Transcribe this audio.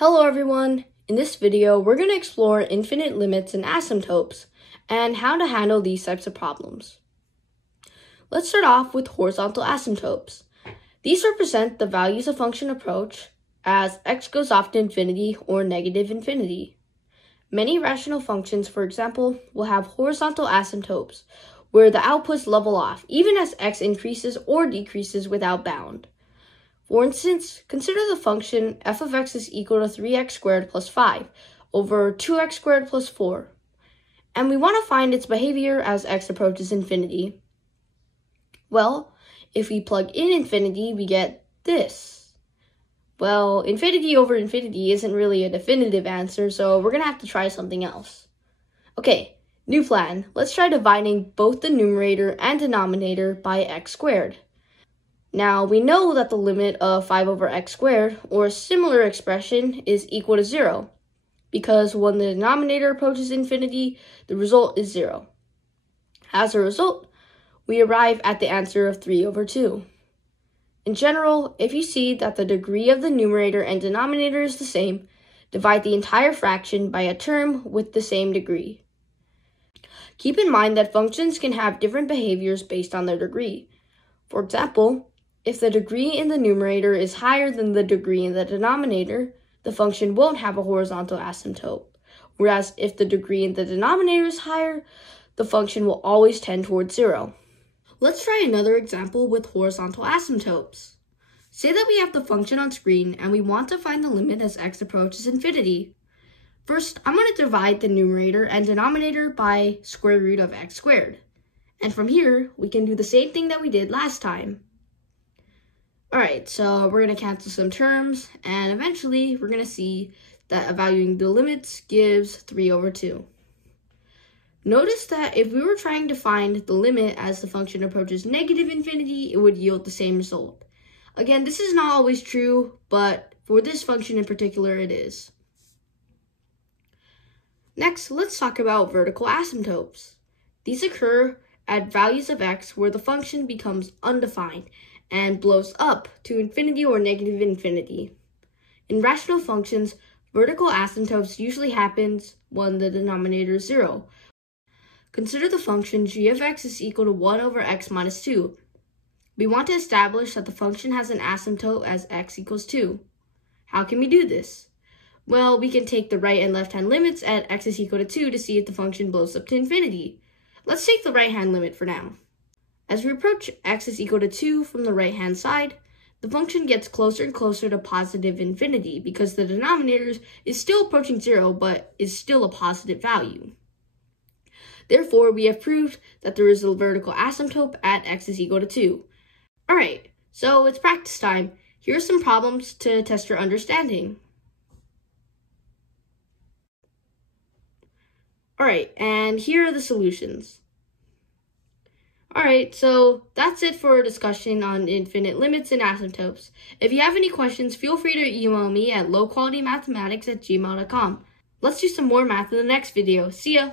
Hello everyone! In this video, we're going to explore infinite limits and asymptotes, and how to handle these types of problems. Let's start off with horizontal asymptotes. These represent the values of function approach as x goes off to infinity or negative infinity. Many rational functions, for example, will have horizontal asymptotes, where the outputs level off, even as x increases or decreases without bound. For instance, consider the function f of x is equal to 3x squared plus 5 over 2x squared plus 4. And we want to find its behavior as x approaches infinity. Well, if we plug in infinity, we get this. Well, infinity over infinity isn't really a definitive answer, so we're going to have to try something else. Okay, new plan. Let's try dividing both the numerator and denominator by x squared. Now, we know that the limit of 5 over x squared, or a similar expression, is equal to 0, because when the denominator approaches infinity, the result is 0. As a result, we arrive at the answer of 3 over 2. In general, if you see that the degree of the numerator and denominator is the same, divide the entire fraction by a term with the same degree. Keep in mind that functions can have different behaviors based on their degree. For example, if the degree in the numerator is higher than the degree in the denominator, the function won't have a horizontal asymptote. Whereas if the degree in the denominator is higher, the function will always tend towards 0. Let's try another example with horizontal asymptotes. Say that we have the function on screen and we want to find the limit as x approaches infinity. First, I'm going to divide the numerator and denominator by square root of x squared. And from here, we can do the same thing that we did last time. Alright, so we're going to cancel some terms, and eventually we're going to see that evaluating the limits gives 3 over 2. Notice that if we were trying to find the limit as the function approaches negative infinity, it would yield the same result. Again, this is not always true, but for this function in particular, it is. Next, let's talk about vertical asymptotes. These occur at values of x where the function becomes undefined and blows up to infinity or negative infinity. In rational functions, vertical asymptotes usually happens when the denominator is 0. Consider the function g of x is equal to 1 over x minus 2. We want to establish that the function has an asymptote as x equals 2. How can we do this? Well, we can take the right and left hand limits at x is equal to 2 to see if the function blows up to infinity. Let's take the right hand limit for now. As we approach x is equal to 2 from the right-hand side, the function gets closer and closer to positive infinity because the denominator is still approaching 0 but is still a positive value. Therefore, we have proved that there is a vertical asymptote at x is equal to 2. Alright, so it's practice time. Here are some problems to test your understanding. Alright, and here are the solutions. Alright, so that's it for a discussion on infinite limits and asymptotes. If you have any questions, feel free to email me at lowqualitymathematics@gmail.com. Let's do some more math in the next video. See ya!